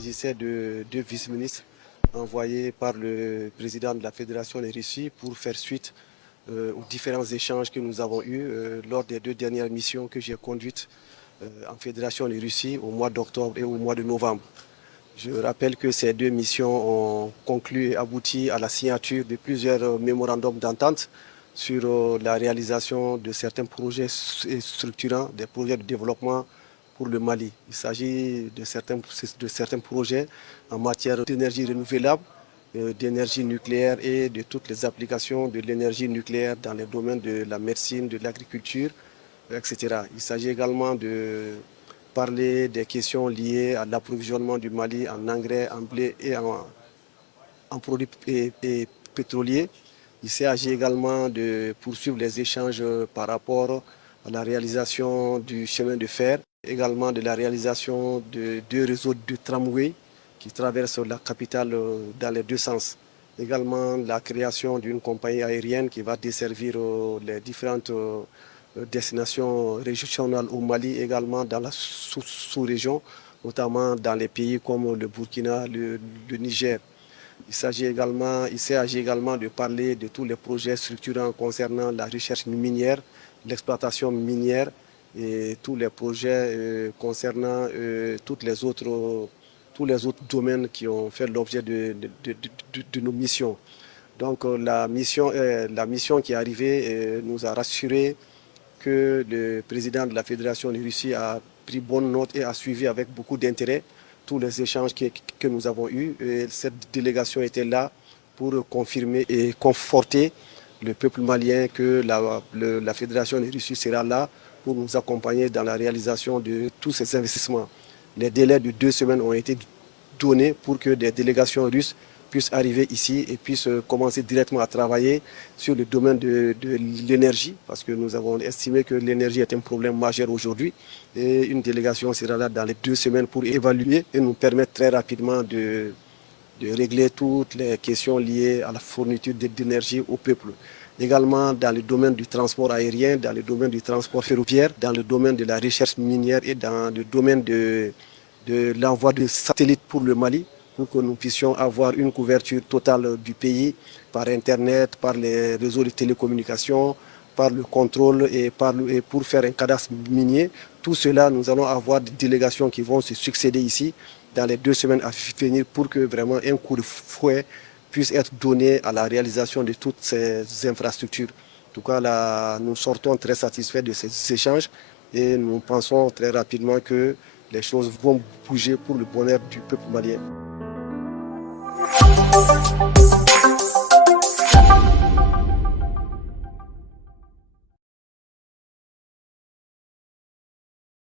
s'agissait de deux vice-ministres envoyés par le président de la Fédération de Russie pour faire suite aux différents échanges que nous avons eus lors des deux dernières missions que j'ai conduites en Fédération de Russie au mois d'octobre et au mois de novembre. Je rappelle que ces deux missions ont conclu et abouti à la signature de plusieurs mémorandums d'entente sur la réalisation de certains projets structurants, des projets de développement pour le Mali. Il s'agit de certains projets en matière d'énergie renouvelable, d'énergie nucléaire et de toutes les applications de l'énergie nucléaire dans les domaines de la médecine, de l'agriculture, etc. Il s'agit également de parler des questions liées à l'approvisionnement du Mali en engrais, en blé et en produits pétroliers. Il s'agit également de poursuivre les échanges par rapport à la réalisation du chemin de fer, également de la réalisation de deux réseaux de tramway qui traversent la capitale dans les deux sens. Également la création d'une compagnie aérienne qui va desservir les différentes destinations régionales au Mali, également dans la sous-région, notamment dans les pays comme le Burkina, le Niger. Il s'agit également de parler de tous les projets structurants concernant la recherche minière, l'exploitation minière et tous les projets concernant tous les autres domaines qui ont fait l'objet de nos missions. Donc la mission qui est arrivée nous a rassuré que le président de la Fédération de Russie a pris bonne note et a suivi avec beaucoup d'intérêt tous les échanges que nous avons eus. Et cette délégation était là pour confirmer et conforter le peuple malien que la Fédération de Russie sera là pour nous accompagner dans la réalisation de tous ces investissements. Les délais de 2 semaines ont été donnés pour que des délégations russes puissent arriver ici et puissent commencer directement à travailler sur le domaine de l'énergie, parce que nous avons estimé que l'énergie est un problème majeur aujourd'hui. Et une délégation sera là dans les 2 semaines pour évaluer et nous permettre très rapidement de régler toutes les questions liées à la fourniture d'énergie au peuple. Également dans le domaine du transport aérien, dans le domaine du transport ferroviaire, dans le domaine de la recherche minière et dans le domaine de l'envoi de satellites pour le Mali, pour que nous puissions avoir une couverture totale du pays par Internet, par les réseaux de télécommunications, par le contrôle et pour faire un cadastre minier. Tout cela, nous allons avoir des délégations qui vont se succéder ici dans les 2 semaines à venir pour que vraiment un coup de fouet puisse être donné à la réalisation de toutes ces infrastructures. En tout cas, là, nous sortons très satisfaits de ces échanges et nous pensons très rapidement que les choses vont bouger pour le bonheur du peuple malien.